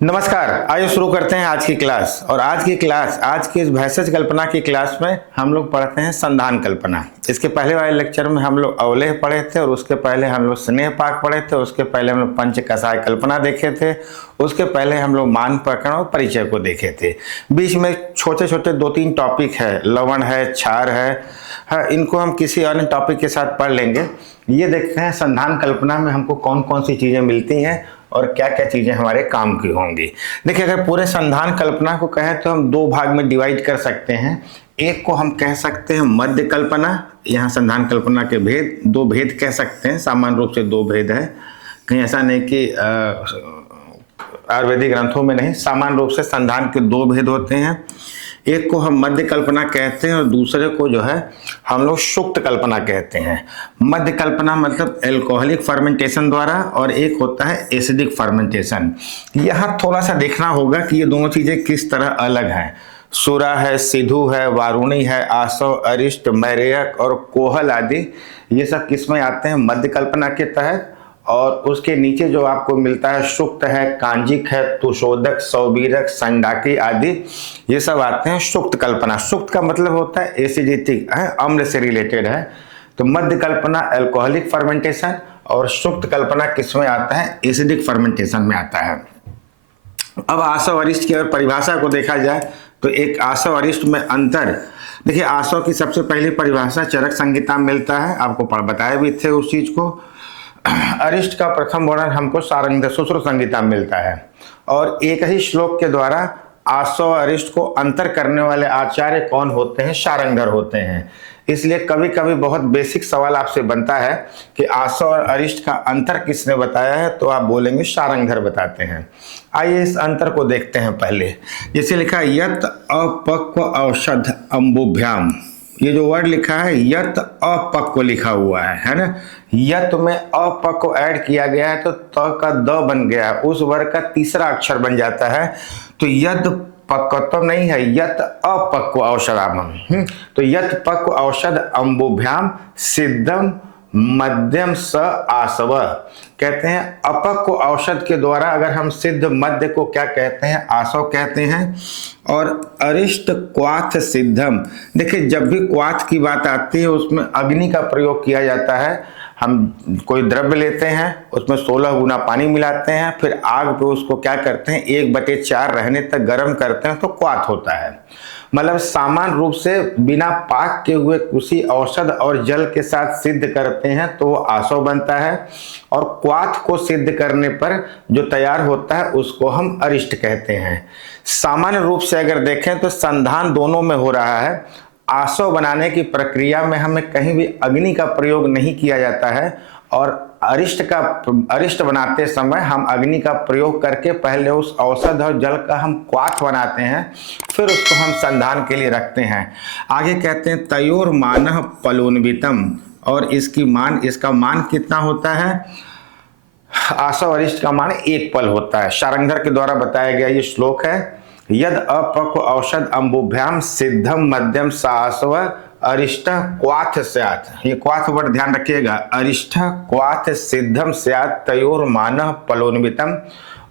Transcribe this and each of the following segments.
नमस्कार। आइए शुरू करते हैं आज की क्लास। और आज की इस भेषज कल्पना की क्लास में हम लोग पढ़ते हैं संधान कल्पना। इसके पहले वाले लेक्चर में हम लोग अवलेह पढ़े थे, और उसके पहले हम लोग स्नेह पाक पढ़े थे, उसके पहले हम लोग पंच कषाय कल्पना देखे थे, उसके पहले हम लोग मान प्रकरण और परिचय को देखे थे। बीच में छोटे छोटे 2-3 टॉपिक है, लवण है, क्षार है, हाँ, इनको हम किसी अन्य टॉपिक के साथ पढ़ लेंगे। ये देखते हैं संधान कल्पना में हमको कौन कौन सी चीजें मिलती हैं और क्या क्या चीजें हमारे काम की होंगी। देखिए, अगर पूरे संधान कल्पना को कहें तो हम 2 भाग में डिवाइड कर सकते हैं। एक को हम कह सकते हैं मध्य कल्पना। यहाँ संधान कल्पना के भेद 2 भेद कह सकते हैं, सामान्य रूप से 2 भेद है, कहीं ऐसा नहीं कि आयुर्वेदिक ग्रंथों में नहीं, सामान्य रूप से संधान के 2 भेद होते हैं। एक को हम मध्य कल्पना कहते हैं और दूसरे को जो है हम लोग सुक्त कल्पना कहते हैं। मध्य कल्पना मतलब एल्कोहलिक फर्मेंटेशन द्वारा, और एक होता है एसिडिक फर्मेंटेशन। यहाँ थोड़ा सा देखना होगा कि ये दोनों चीजें किस तरह अलग हैं। सुरा है, सिधु है, वारुणी है, आसव, अरिष्ट, मैरेयक और कोहल आदि, ये सब किस में आते हैं? मध्य कल्पना के तहत। और उसके नीचे जो आपको मिलता है सुक्त है, कांजिक है, तुषोदक, सौबीरक, संडाकी आदि, ये सब आते हैं सुक्त कल्पना। सुक्त का मतलब होता है एसिडिक है, अम्ल से रिलेटेड है। तो मध्य कल्पना एल्कोहलिक फर्मेंटेशन और सुक्त कल्पना किसमें आता है? एसिडिक फर्मेंटेशन में आता है। अब आसव अरिष्ट की अगर परिभाषा को देखा जाए तो एक आसव अरिष्ट में अंतर, देखिए आसव की सबसे पहली परिभाषा चरक संहिता में मिलता है, आपको बताए भी थे उस चीज को। अरिष्ट का प्रथम वर्णन हमको सारंगधर सुश्रुत संहिता में मिलता है, और एक ही श्लोक के द्वारा आसव अरिष्ट को अंतर करने वाले आचार्य कौन होते हैं? शारंगधर होते हैं। इसलिए कभी कभी बहुत बेसिक सवाल आपसे बनता है कि आसव और अरिष्ट का अंतर किसने बताया है, तो आप बोलेंगे शारंगधर बताते हैं। आइए इस अंतर को देखते हैं। पहले जैसे लिखा है यत अपक्व औषध अंबुभ्याम, ये जो वर्ड लिखा है यत अपक्व लिखा हुआ है ना। यत में अपक्व ऐड किया गया है तो त का द बन गया है, उस वर्ग का तीसरा अक्षर बन जाता है। तो यद पक्वत्व नहीं है, यत अपक्व औषधाम। तो यत पक्व औषध अंबुभ्याम सिद्धम मध्यम स आसव, कहते हैं अपक्व औषध के द्वारा अगर हम सिद्ध मध्य को क्या कहते हैं? आसव कहते हैं। और अरिष्ट क्वाथ सिद्धम, देखिए जब भी क्वाथ की बात आती है उसमें अग्नि का प्रयोग किया जाता है। हम कोई द्रव्य लेते हैं, उसमें 16 गुना पानी मिलाते हैं, फिर आग पे उसको क्या करते हैं 1/4 रहने तक गर्म करते हैं, तो क्वाथ होता है। मतलब सामान्य रूप से बिना पाक के हुए किसी औषध और जल के साथ सिद्ध करते हैं तो वो आसव बनता है, और क्वाथ को सिद्ध करने पर जो तैयार होता है उसको हम अरिष्ट कहते हैं। सामान्य रूप से अगर देखें तो संधान दोनों में हो रहा है। आसव बनाने की प्रक्रिया में हमें कहीं भी अग्नि का प्रयोग नहीं किया जाता है, और अरिष्ट बनाते समय हम अग्नि का प्रयोग करके पहले उस औषध और जल का हम क्वाथ बनाते हैं, फिर उसको हम संधान के लिए रखते हैं। आगे कहते हैं तयोर मानः पलोन्वितम, और इसका मान कितना होता है? आसव अरिष्ट का मान 1 पल होता है। शारंगधर के द्वारा बताया गया ये श्लोक है। यद अपक्व औषध अंबुभ्याम सिद्धम मध्यम सासव अरिष्ट क्वाथ स्यात्, ये क्वाथ वर्ड ध्यान रखिएगा, अरिष्ट क्वाथ सिद्धम स्यात् तयोर मानः पलोन्वितम।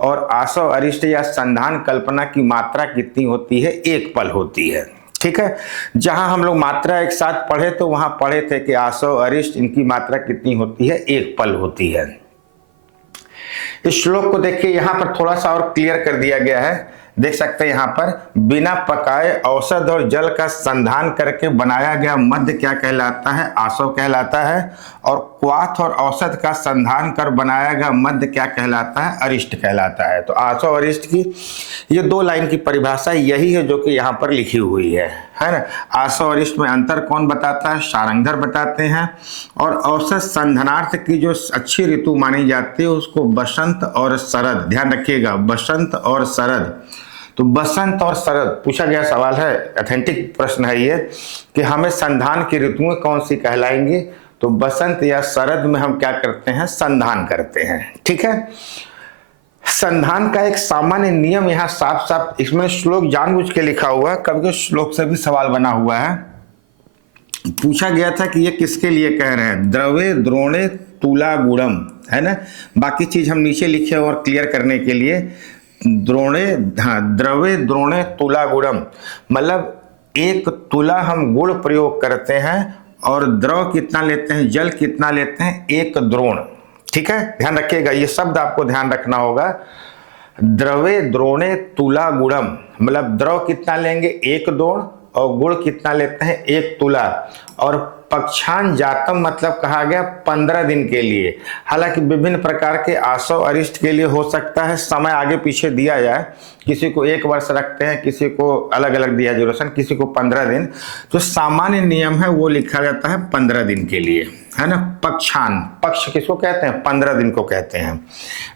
और आसव अरिष्ट या संधान कल्पना की मात्रा कितनी होती है? 1 पल होती है। ठीक है, जहां हम लोग मात्रा एक साथ पढ़े तो वहां पढ़े थे कि आसव अरिष्ट इनकी मात्रा कितनी होती है? 1 पल होती है। इस श्लोक को देखिए, यहां पर थोड़ा सा और क्लियर कर दिया गया है। देख सकते हैं यहाँ पर बिना पकाए औषध और जल का संधान करके बनाया गया मध्य क्या कहलाता है? आसव कहलाता है। और क्वाथ और औषध का संधान कर बनाया गया मध्य क्या कहलाता है? अरिष्ट कहलाता है। तो आसव अरिष्ट की ये 2 लाइन की परिभाषा यही है जो कि यहाँ पर लिखी हुई है ना। आसव अरिष्ट में अंतर कौन बताता है? शारंगधर बताते हैं। और औषध संधानार्थ की जो अच्छी ऋतु मानी जाती है उसको बसंत और शरद, ध्यान रखिएगा, बसंत और शरद। तो बसंत और शरद पूछा गया सवाल है, ऑथेंटिक प्रश्न है ये, कि हमें संधान की ऋतुएं कौन सी कहलाएंगी? तो बसंत या शरद में हम क्या करते हैं? संधान करते हैं। ठीक है, संधान का एक सामान्य नियम यहाँ साफ साफ इसमें श्लोक जानबूझ के लिखा हुआ है, कभी श्लोक से भी सवाल बना हुआ है। पूछा गया था कि ये किसके लिए कह रहे हैं? द्रवे द्रोणे तुला गुणम, है ना। बाकी चीज हम नीचे लिखे और क्लियर करने के लिए द्रोणे, हाँ, द्रवे द्रोणे तुला गुणम, मतलब 1 तुला हम गुड़ प्रयोग करते हैं और द्रव कितना लेते हैं, जल कितना लेते हैं, 1 द्रोण। ठीक है, ध्यान रखिएगा, ये शब्द आपको ध्यान रखना होगा। द्रवे द्रोणे तुला गुणम, मतलब द्रव कितना लेंगे, 1 द्रोण, और गुड़ कितना लेते हैं, 1 तुला। और पक्षान जातम मतलब कहा गया 15 दिन के लिए। हालांकि विभिन्न प्रकार के आसव अरिष्ट के लिए हो सकता है समय आगे पीछे दिया जाए, किसी को 1 वर्ष रखते हैं, किसी को अलग अलग दिया ड्यूरेशन, किसी को 15 दिन। तो सामान्य नियम है वो लिखा जाता है 15 दिन के लिए, है ना। पक्षान, पक्ष किसको कहते हैं, 15 दिन को कहते हैं,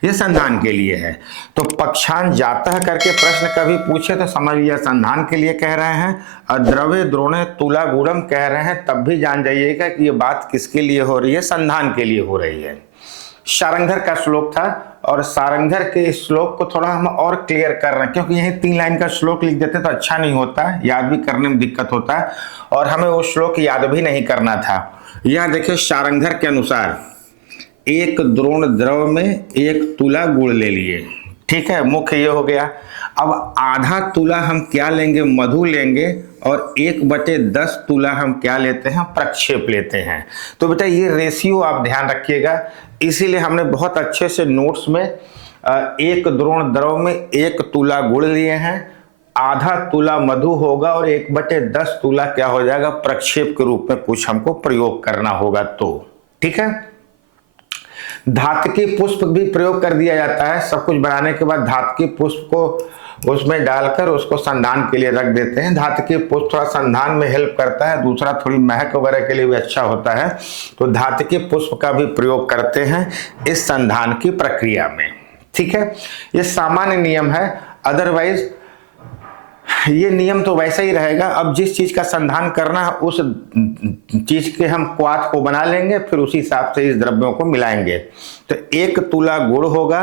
ये संधान के लिए है। तो पक्षान जाता करके प्रश्न कभी पूछे तो समझ लिया संधान के लिए कह रहे हैं, और द्रवे द्रोणे तुला गुणम कह रहे हैं तब भी जान जाइएगा कि ये बात किसके लिए हो रही है, संधान के लिए हो रही है। सारंगधर का श्लोक था, और सारंगधर के इस श्लोक को थोड़ा हम और क्लियर कर रहे हैं, क्योंकि यही 3 लाइन का श्लोक लिख देते तो अच्छा नहीं होता, याद भी करने में दिक्कत होता है, और हमें वो श्लोक याद भी नहीं करना था। यह देखिए सारंगधर के अनुसार 1 द्रोण द्रव में 1 तुला गुड़ ले लिए। ठीक है, मुख्य ये हो गया। अब आधा तुला हम क्या लेंगे, मधु लेंगे, और 1/10 तुला हम क्या लेते हैं, प्रक्षेप लेते हैं। तो बेटा ये रेशियो आप ध्यान रखिएगा, इसीलिए हमने बहुत अच्छे से नोट्स में 1 द्रोण द्रव में 1 तुला गुड़ लिए हैं, आधा तुला मधु होगा, और 1/10 तुला क्या हो जाएगा, प्रक्षेप के रूप में कुछ हमको प्रयोग करना होगा। तो ठीक है, धातुकी पुष्प भी प्रयोग कर दिया जाता है। सब कुछ बनाने के बाद धातुकी पुष्प को उसमें डालकर उसको संधान के लिए रख देते हैं। धातुकी पुष्प थोड़ा संधान में हेल्प करता है, दूसरा थोड़ी महक वगैरह के लिए भी अच्छा होता है। तो धातुकी पुष्प का भी प्रयोग करते हैं इस संधान की प्रक्रिया में। ठीक है, ये सामान्य नियम है, अदरवाइज ये नियम तो वैसा ही रहेगा। अब जिस चीज का संधान करना है उस चीज के हम क्वाथ को बना लेंगे, फिर उसी हिसाब से इस द्रव्यों को मिलाएंगे। तो 1 तुला गुड़ होगा,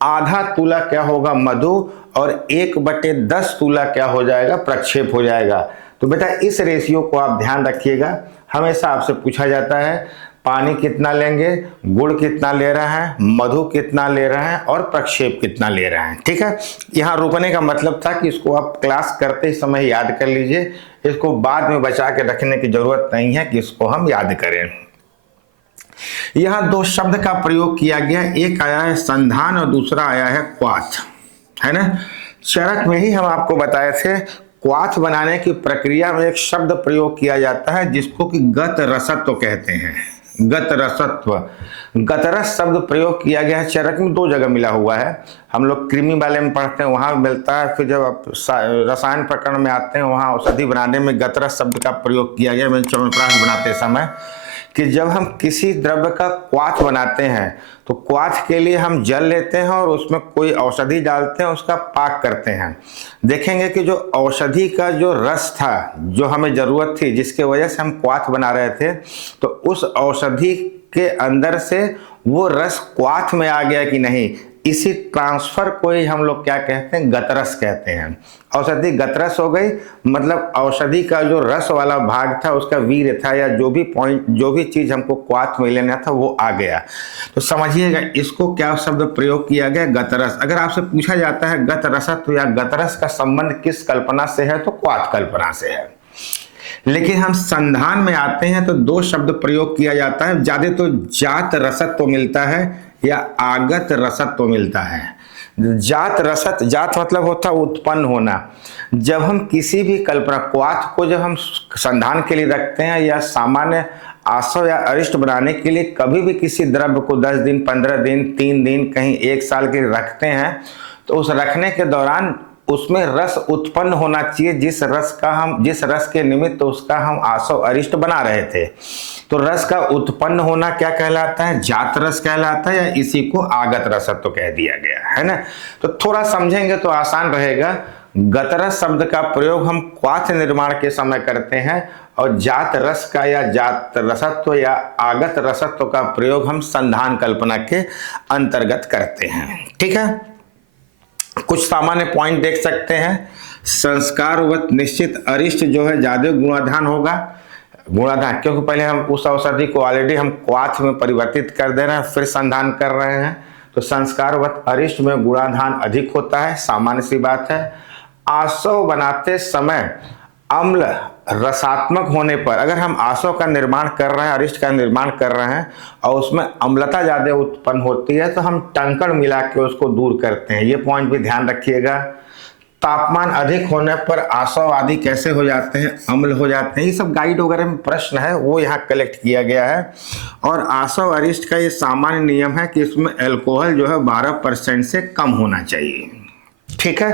आधा तुला क्या होगा, मधु, और 1/10 तुला क्या हो जाएगा, प्रक्षेप हो जाएगा। तो बेटा इस रेशियो को आप ध्यान रखिएगा, हमेशा आपसे पूछा जाता है पानी कितना लेंगे, गुड़ कितना ले रहे हैं, मधु कितना ले रहे हैं, और प्रक्षेप कितना ले रहे हैं। ठीक है, यहाँ रुकने का मतलब था कि इसको आप क्लास करते समय याद कर लीजिए, इसको बाद में बचा के रखने की जरूरत नहीं है कि इसको हम याद करें। यहाँ 2 शब्द का प्रयोग किया गया, एक आया है संधान और दूसरा आया है क्वाथ, है ना। चरक में ही हम आपको बताए थे क्वाथ बनाने की प्रक्रिया में एक शब्द प्रयोग किया जाता है जिसको कि गत रसत्व कहते हैं। गत रसत्व, गतरस शब्द प्रयोग किया गया है चरक में, 2 जगह मिला हुआ है। हम लोग कृमि वाले में पढ़ते हैं, वहां मिलता है, फिर जब आप रसायन प्रकरण में आते हैं वहां औषधि बनाने में गतरस शब्द का प्रयोग किया गया है च्यवनप्राश बनाते समय, कि जब हम किसी द्रव्य का क्वाथ बनाते हैं तो क्वाथ के लिए हम जल लेते हैं और उसमें कोई औषधि डालते हैं, उसका पाक करते हैं। देखेंगे कि जो औषधि का जो रस था, जो हमें जरूरत थी, जिसके वजह से हम क्वाथ बना रहे थे, तो उस औषधि के अंदर से वो रस क्वाथ में आ गया कि नहीं, इसी ट्रांसफर को ही हम लोग क्या कहते हैं, गतरस कहते हैं। औषधि गतरस हो गई, मतलब औषधि का जो रस वाला भाग था, उसका वीर्य था, या जो भी पॉइंट, जो भी चीज हमको क्वाथ में लेना था वो आ गया। तो समझिएगा इसको क्या शब्द प्रयोग किया गया, गतरस। अगर आपसे पूछा जाता है गत रसत्व या गतरस का संबंध किस कल्पना से है, तो क्वाथ कल्पना से है। लेकिन हम संधान में आते हैं तो 2 शब्द प्रयोग किया जाता है, ज्यादा तो जात रसत्व मिलता है या आगत रसत्व मिलता है। जात रसत, जात मतलब होता है उत्पन्न होना। जब हम किसी भी कल्पना क्वाथ को जब हम संधान के लिए रखते हैं या सामान्य आसव या अरिष्ट बनाने के लिए कभी भी किसी द्रव्य को 10 दिन, 15 दिन, 3 दिन, कहीं 1 साल के रखते हैं, तो उस रखने के दौरान उसमें रस उत्पन्न होना चाहिए, जिस रस के निमित्त उसका हम आसव अरिष्ट बना रहे थे। तो रस का उत्पन्न होना क्या कहलाता है, जात रस कहलाता है, या इसी को आगत रसत्व तो कह दिया गया है ना। तो थोड़ा समझेंगे तो आसान रहेगा। गतरस शब्द का प्रयोग हम क्वाथ निर्माण के समय करते हैं, और जात रस का या जात रसत्व या आगत रसत्व का प्रयोग हम संधान कल्पना के अंतर्गत करते हैं। ठीक है, कुछ सामान्य पॉइंट देख सकते हैं। संस्कारवत निश्चित अरिष्ट जो है ज्यादा गुणाधान होगा, गुणाधान, क्योंकि पहले हम उस औषधि को ऑलरेडी हम क्वाथ में परिवर्तित कर दे रहे हैं, फिर संधान कर रहे हैं, तो संस्कारवत अरिष्ट में गुणाधान अधिक होता है, सामान्य सी बात है। आसव बनाते समय अम्ल रसात्मक होने पर, अगर हम आसव का निर्माण कर रहे हैं, अरिष्ट का निर्माण कर रहे हैं और उसमें अम्लता ज़्यादा उत्पन्न होती है तो हम टंकण मिला के उसको दूर करते हैं। ये पॉइंट भी ध्यान रखिएगा। तापमान अधिक होने पर आसव आदि कैसे हो जाते हैं, अम्ल हो जाते हैं। ये सब गाइड वगैरह में प्रश्न है वो यहाँ कलेक्ट किया गया है। और आसव अरिष्ट का ये सामान्य नियम है कि इसमें अल्कोहल जो है 12% से कम होना चाहिए। ठीक है।